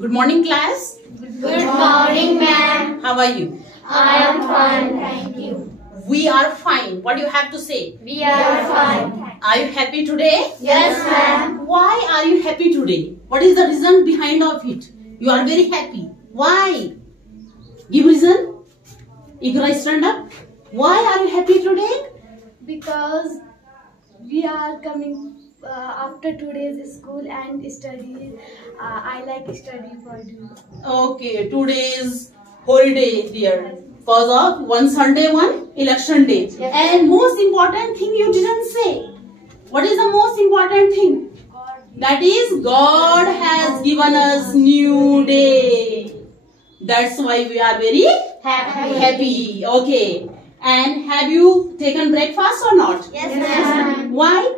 Good morning, class. Good morning, ma'am. How are you? I am fine, thank you. We are fine. What do you have to say? We are fine. Are you happy today? Yes, ma'am. Why are you happy today? What is the reason behind of it? You are very happy. Why? Give reason. Ikra, stand up. Why are you happy today? Because we are coming after today's school and study. I like study for you. Okay, today's holiday there. Cause of one Sunday, one election day. Yes. And most important thing you didn't say. What is the most important thing? That is God has given us new day. That's why we are very happy. Okay. And have you taken breakfast or not? Yes, ma'am. Why?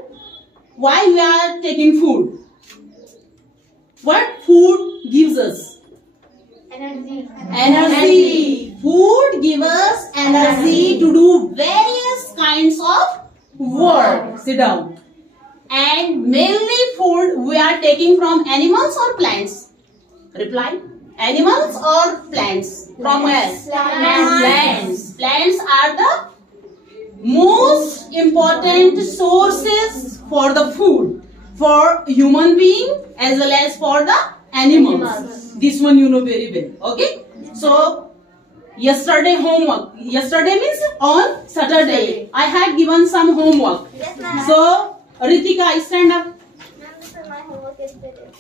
Why we are taking food? What food gives us? Energy. Food gives us energy to do various kinds of work. Sit down. And mainly food we are taking from animals or plants? Reply. Animals or plants? From where? Plants. Plants are the most important sources for the food for human being as well as for the animals. This one you know very well. Okay. So yesterday homework. Yesterday means on Saturday. I had given some homework. Yes, ma'am. So Ritika, stand up. Ma'am, this is my homework yesterday.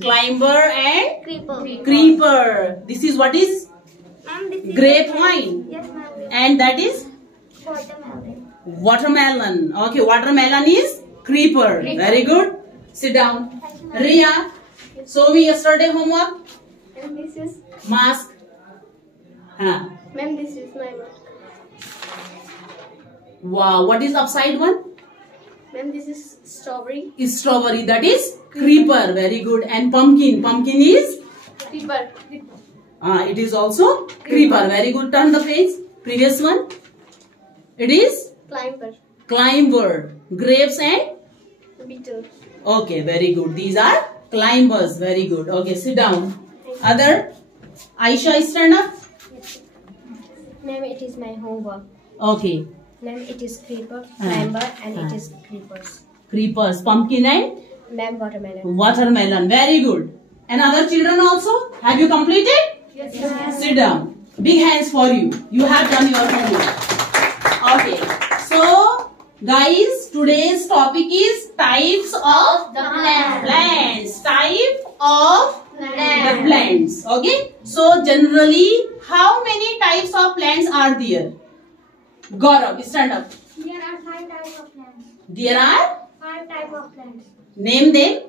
Climber and Creeper. creeper. This is what is Ma'am, this is grapevine. Yes, ma'am. And that is Watermelon. watermelon. Okay, watermelon is creeper. Very good. Sit down. Ria, show me yesterday homework. And this is, Mask. ma'am, this is my work. Wow, what is upside one? Ma'am, this is strawberry. Is strawberry. That is creeper. Very good. And pumpkin. Pumpkin is? Creeper. It is also creeper. Very good. Turn the page. Previous one. It is Climber. climber. Grapes and? Beetle. Okay, very good. These are climbers. Very good. Okay, sit down. Other? Aisha, stand up. Ma'am, it is my homework. Okay. Ma'am, it is creeper, climber, and it is creepers. Creepers, pumpkin and Ma'am, watermelon. watermelon. Very good. And other children also? Have you completed? Yes, ma'am. Sit down. Big hands for you. You have done your homework. Okay. So, guys, today's topic is types of The plant. plants. Type of the Plant. plants. Okay. So, generally, how many types of plants are there? Gaurav, stand up. There are 5 types of plants. There are? 5 types of plants. Name them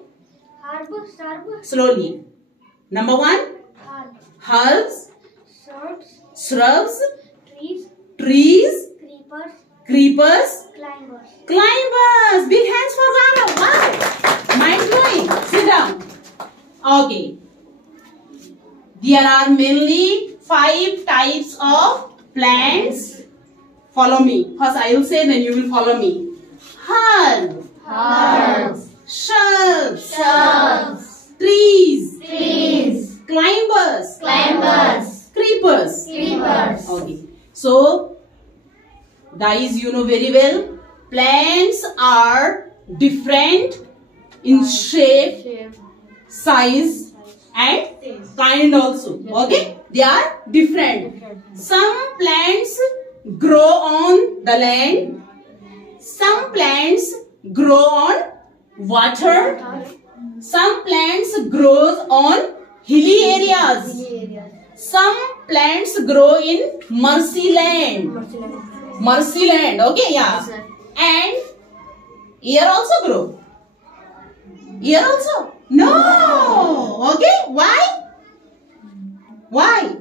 Herb, shrub, slowly. Number 1, herb, herbs, shrubs, shrubs, trees, trees, creepers, creepers, climbers. climbers. Big hands for Gaurav. Wow. Mind blowing. Sit down. Okay. There are mainly 5 types of plants. Follow me. First I will say, then you will follow me. Herb, Herbs. shrubs, Shrubs. trees, Trees. climbers, Climbers. creepers. Creepers. Okay. So, guys, you know very well, plants are different in shape, size and kind also. Okay. They are different. Some plants grow on the land. Some plants grow on water. Some plants grow on hilly areas. Some plants grow in mercy land. Mercy land. Okay, yeah. And here also grow. Here also? No. Okay. Why? Why?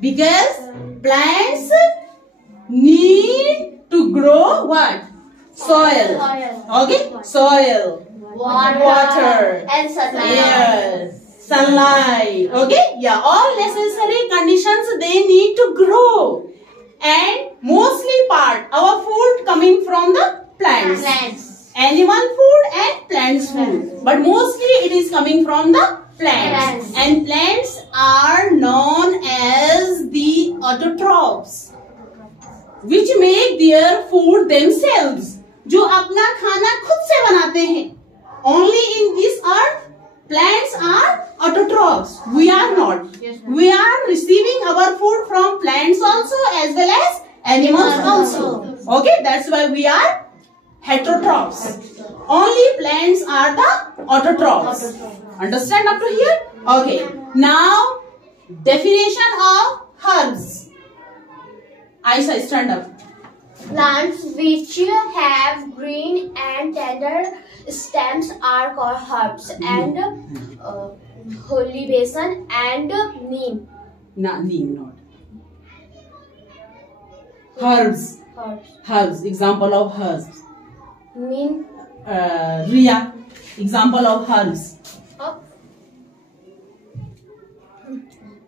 Because plants need to grow what? Soil. Okay? Soil. Water. And sunlight. Yes. Sunlight. Okay? Yeah. All necessary conditions they need to grow. And mostly part our food coming from the plants. Plants. Animal food and plant plants food, but mostly it is coming from the plants. And plants are known as the autotrophs, which make their food themselves. जो अपना खाना खुद से बनाते हैं. Only in this earth, plants are autotrophs. We are not. We are receiving our food from plants also as well as animals also. Okay, that's why we are heterotrophs. Only plants are the autotrophs. Understand up to here? Okay. Now, definition of herbs. Aisha, stand up. Plants which have green and tender stems are called herbs, and holy basin and neem. Neem not. Herbs. Herbs. Example of herbs. Neem. Ria. Example of herbs.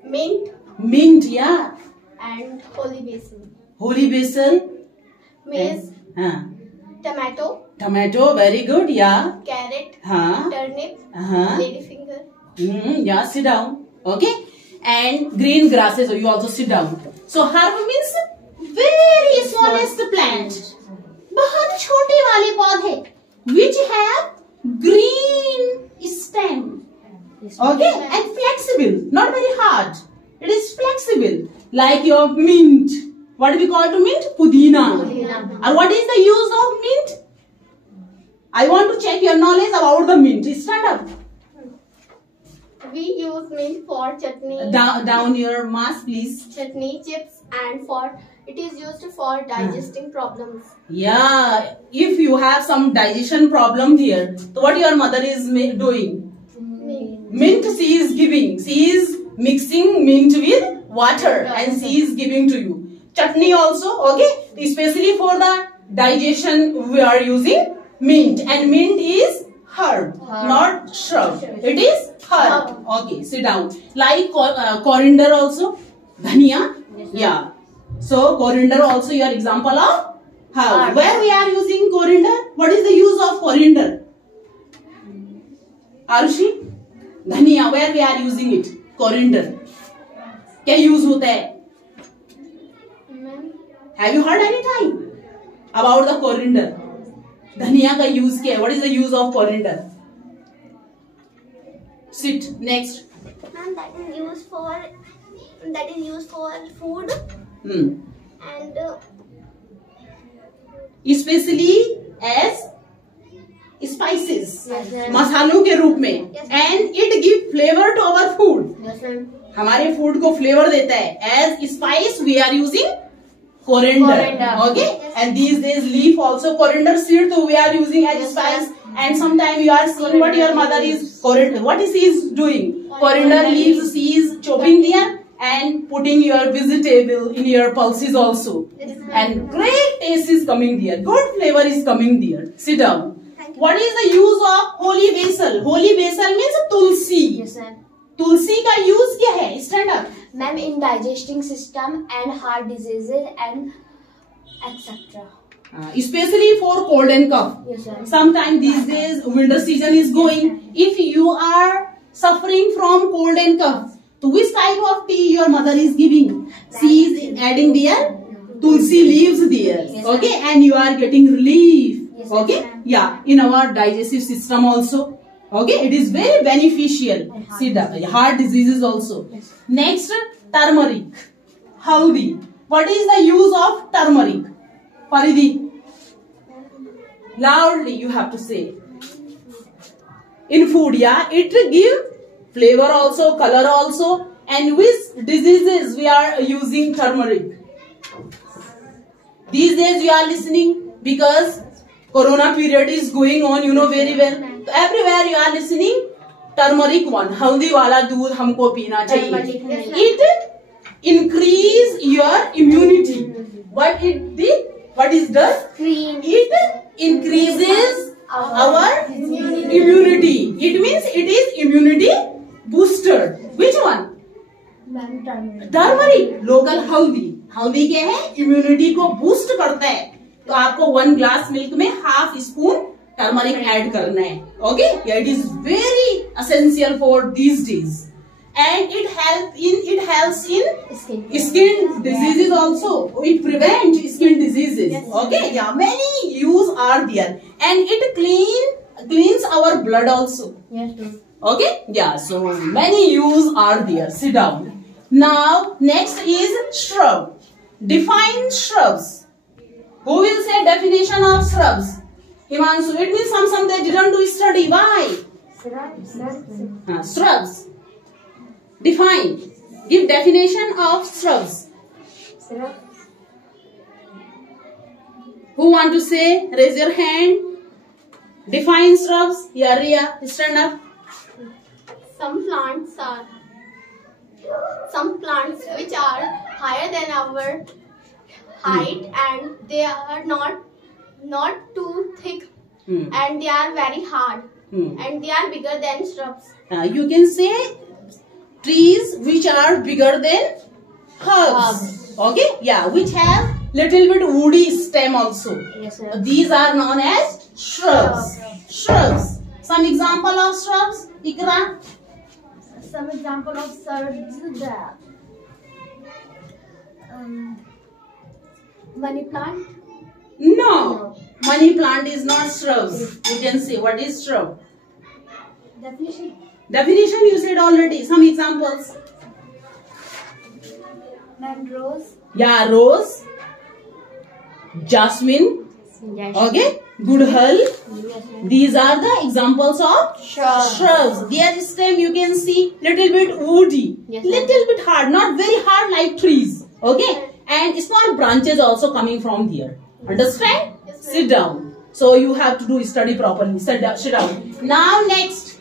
Mint Mint, yeah. and holy basil. Holy basil. Maize, tomato, Tomato, very good, yeah. carrot, Huh. turnip, Uh-huh. ladyfinger. Yeah, sit down. Okay. And green grasses, so you also sit down. So herb means very smallest plant. बहुत छोटे वाले पौधे which have green stem. Okay, and flexible, not very hard. It is flexible, like your mint. What do we call to mint? Pudina. And what is the use of mint? I want to check your knowledge about the mint. Stand up. We use mint for chutney, Down your mask, please. chutney, chips, and for it is used for digesting problems. Yeah, if you have some digestion problem here, so what your mother is doing? Mint she is giving. She is mixing mint with water and she is giving to you. Chutney also, okay? Especially for the digestion we are using mint, and mint is herb, not shrub. It is herb. Okay, sit down. Like coriander also, dhania. Yeah. So coriander also your example of herb. Where we are using coriander? What is the use of coriander? Arushi? धनिया, where we are using it? Coriander. क्या use होता है? Have you heard any time about the coriander? धनिया का use क्या है? What is the use of coriander? Sit. Next. Ma'am, that is used for food and Especially as spices, मसालों के रूप में, and it give flavor to our food. हमारे food को flavor देता है. As spice we are using coriander. Okay, and these days leaf also coriander seed too we are using as spice. And sometime you are seeing what your mother is coriander. What is she is doing? Coriander leaves she is chopping there and putting your vegetable in your pulses also. And great taste is coming there. Good flavor is coming there. Sit down. What is the use of holy basil? Holy basil means tulsi. Yes, sir. तुलसी का use क्या है? Stand up. Ma'am, in digesting system and heart diseases and etc. Especially for cold and cough. Yes, sir. Sometime these days winter season is going. If you are suffering from cold and cough, so which type of tea your mother is giving? She is adding their tulsi leaves there. Yes, Okay, and you are getting relief. Yes, Okay, ma'am. yeah, in our digestive system also. Okay, it is very beneficial. See the heart diseases also. Next, turmeric, haldi. What is the use of turmeric? Paridhi, loudly you have to say. In food, yeah, it give flavor also, color also. And which diseases we are using turmeric? These days you are listening because Corona period is going on, you know very well. So everywhere you are listening, turmeric one, haldi wala दूध हमको पीना चाहिए. It increase your immunity. What it did? What is does? It increases our immunity. It means it is immunity booster. Which one? Turmeric. Local haldi. Haldi क्या है? Immunity को boost करता है. तो आपको 1 glass milk में ½ spoon टर्मरिक ऐड करना है. Okay, it is very essential for these days. And it helps in skin diseases also. It prevents skin diseases. Yes. Okay, yeah, many use are there, and it cleans our blood also. Yes. Okay, yeah. So many use are there. Sit down. Now next is shrub. Define shrubs. Who will say definition of shrubs? Himanshu. It means some they didn't do study. Why? Shrubs. Define. Give definition of shrubs. Who want to say? Raise your hand. Define shrubs. Yeah, Ria, stand up. Some plants which are higher than our height, and they are not too thick, and they are very hard, and they are bigger than shrubs. You can say trees which are bigger than herbs. Okay, yeah, which have little bit woody stem also. Yes, sir. These are known as shrubs. Shrubs. Some example of shrubs, Ikra. Some example of shrubs. Money plant. No, money plant is not shrubs. You can say what is shrub. Definition you said already. Some examples. Rose. Yeah, rose. Jasmine. Yes. Okay. Gudhal. Yes. These are the examples of shrubs. Their stem you can see little bit woody. Yes, little bit hard. Not very hard like trees. Okay. And small branches also coming from here. Understand? Yes, sit down. So you have to do study properly. Sit down. Now next.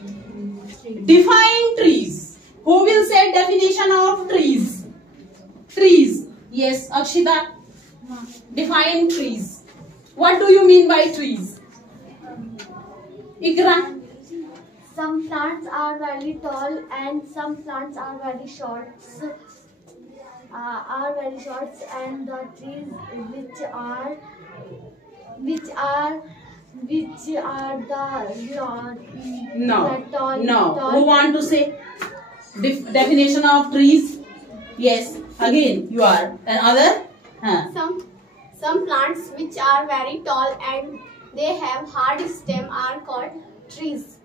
Define trees. Who will say definition of trees? Trees. Yes, Akshita. Define trees. What do you mean by trees? Ikra. Some plants are very tall, and some plants are very short. And the trees which are tall. Who want to say definition of trees? Yes, again you are. Another? Some plants which are very tall and they have hard stem are called trees.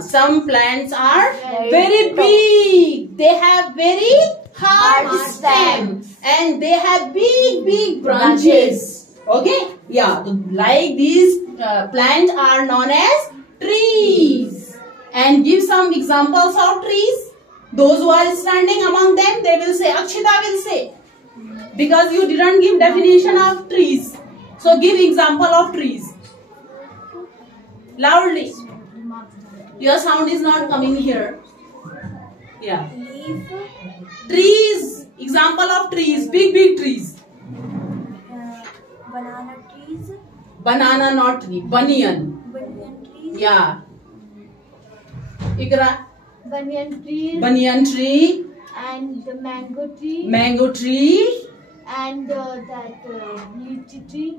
Some plants are very big. They have very hard stem, and they have big branches. Okay, yeah, like these plants are known as trees. And give some examples of trees. Those who are standing among them, they will say. Akshita will say, because you didn't give definition of trees. So give example of trees. Loudly. Your sound is not coming here. Yeah. Trees. Example of trees. Big trees. Banana trees. Banana not tree. Banyan. Banyan trees. Yeah. Ikra. Banyan trees. Banyan tree. And the mango tree. Mango tree. And that lychee tree.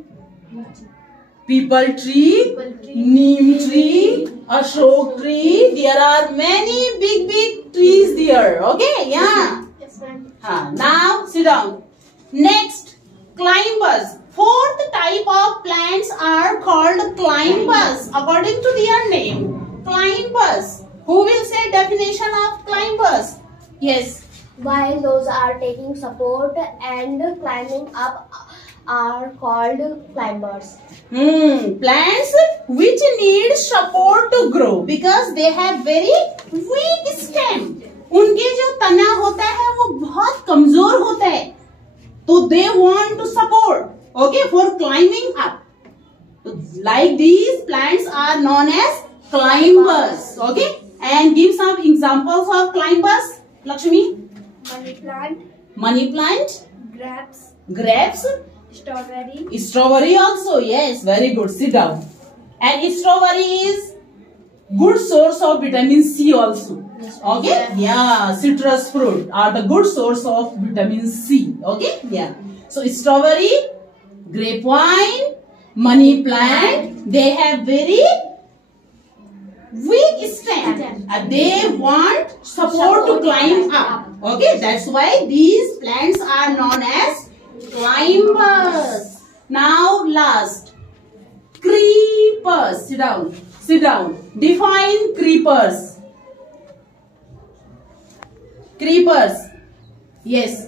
People tree. Neem tree. Ashok tree. There are many big trees there. Okay, yeah. Yes, ma'am. Now sit down. Next, climbers. Fourth type of plants are called climbers according to their name. Climbers. Who will say definition of climbers? Yes. While those are taking support and climbing up are called climbers. Plants which need support to grow because they have very weak stem. उनके जो तना होता है वो बहुत कमजोर होता है, तो they want to support, okay, for climbing up. Like these plants are known as climbers. Okay, and give some examples of climbers. Lakshmi. Money plant. Money plant. Grapes. Grapes. Strawberry. Strawberry also. Yes, very good. Sit down. And strawberry is good source of vitamin C also. Okay. Yeah. Citrus fruit are the good source of vitamin C. Okay. Yeah. So strawberry, grapevine, money plant, they have very weak stem. They want support to climb up. Okay, that's why these plants are known as climbers. Now last, creepers. Sit down. Sit down. Define creepers. Creepers. Yes.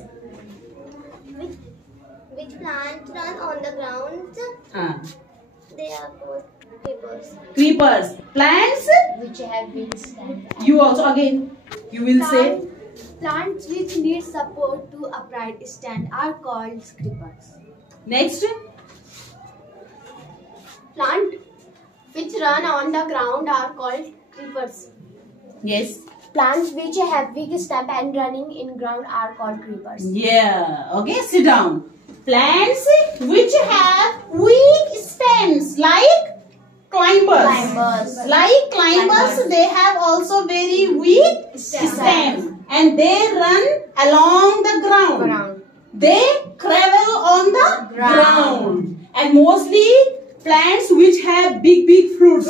Which plants run on the ground? They are called creepers. Creepers. Plants Which have been stand. you also again you will say Plants which need support to upright stand are called creepers. next. Plants which run on the ground are called creepers. Yes. Plants which have weak stem and running in ground are called creepers. Yeah. Okay, sit down. Plants which have weak stems like climbers. Like climbers, they have also very weak stem and they run along the ground. They travel on the ground. And mostly plants which have big fruits.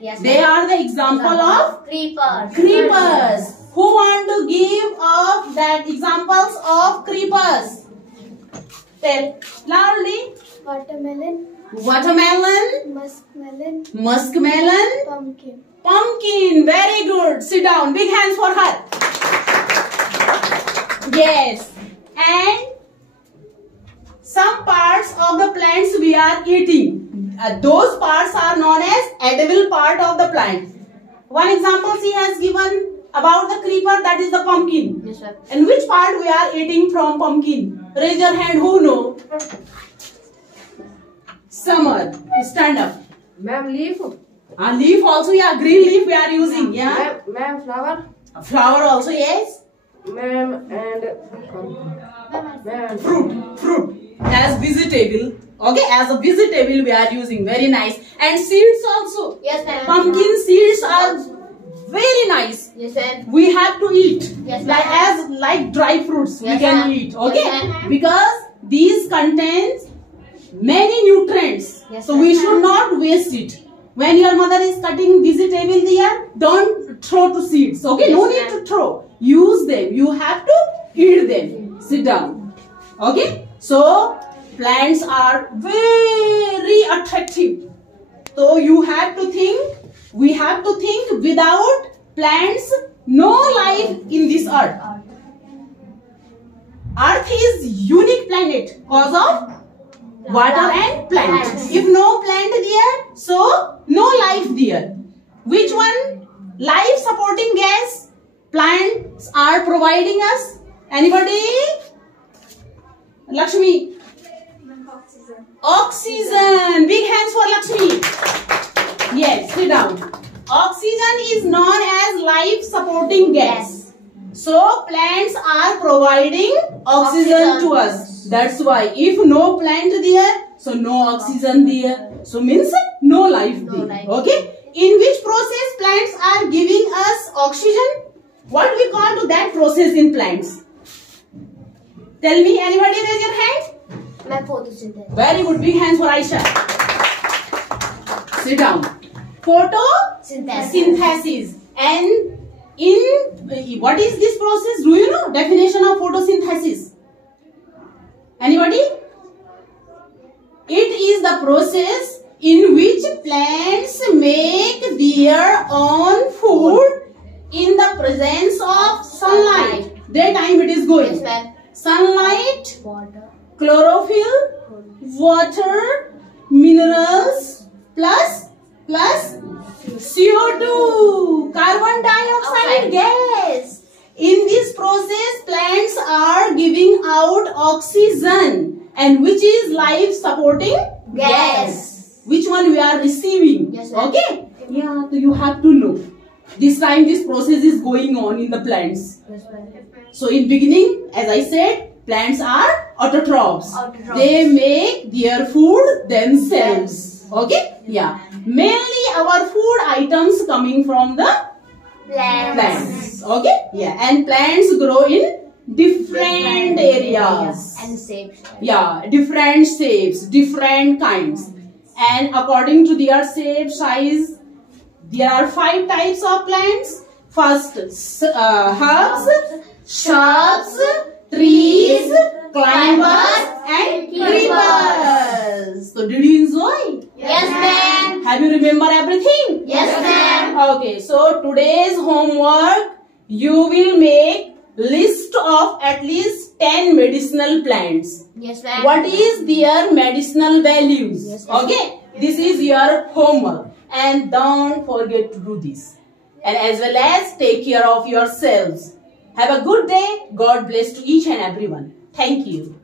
Yes, They are the example of creepers. creepers. Who want to give of that examples of creepers? Tell loudly. Watermelon, Watermelon, muskmelon, muskmelon, pumpkin. pumpkin. Very good. Sit down. Big hands for her. Yes. And some parts of the plants we are eating. Those parts are known as edible part of the plant. One example she has given about the creeper, that is the pumpkin. Yes, sir. And which part we are eating from pumpkin? Raise your hand, who know? Summer, stand up. Ma'am, leaf. Leaf also, yeah, green leaf we are using, yeah. Ma'am, flower. Flower also, yes. Ma'am, and ma'am, Fruit. As vegetable, okay, as a vegetable we are using, very nice. And seeds also. Yes, ma'am. Pumpkin seeds are very nice. Yes, ma'am. We have to eat, Yes, like dry fruits Yes, we can ma'am. eat, okay? Yes, ma'am. Because these contains many nutrients, Yes, so ma'am. we should not waste it. When your mother is cutting vegetable there, don't throw the seeds, okay? No need to throw. Use them. You have to eat them. Sit down, okay? So plants are very attractive. So you have to think. We have to think, without plants, no life in this earth. Earth is unique planet cause of water and plants. If no plant there, so no life there. Which one? Life supporting gas plants are providing us. Anybody? Lakshmi. Oxygen. Big hands for Lakshmi. Yes, sit down. Oxygen is known as life supporting gas. So plants are providing oxygen to us. That's why if no plant there, so no oxygen there. So means no life there. Okay. In which process plants are giving us oxygen? What we call to that process in plants? Tell me, anybody raise your hand? My photosynthesis. Very good. Big hands for Aisha. Sit down. Photosynthesis. And in what is this process? Do you know definition of photosynthesis? Anybody? It is the process in which plants make their own food in the presence of sunlight. Daytime it is going. Yes, ma'am. Sunlight, Water. chlorophyll, water, minerals, plus CO2, carbon dioxide gas. In this process, plants are giving out oxygen, and which is life supporting gas. Which one we are receiving? Yes, ma'am. Okay? Yeah, so you have to know. This time this process is going on in the plants. Yes, ma'am. So in beginning, as I said, plants are autotrophs. Autotrophs. They make their food themselves. Okay? Yeah. Mainly our food items coming from the plants. Okay? Yeah. And plants grow in different areas. And shapes. Yeah. Different shapes, different kinds. and according to their shape, size, there are 5 types of plants. First, herbs, shrubs, trees, climbers, and creepers. So, did you enjoy? Yes, ma'am. Have you remember everything? Yes, ma'am. Okay, so today's homework, you will make list of at least 10 medicinal plants. Yes, ma'am. What is their medicinal values? Yes, ma'am. Okay, this is your homework, and don't forget to do this. And as well as take care of yourselves. Have a good day. God bless to each and everyone. Thank you.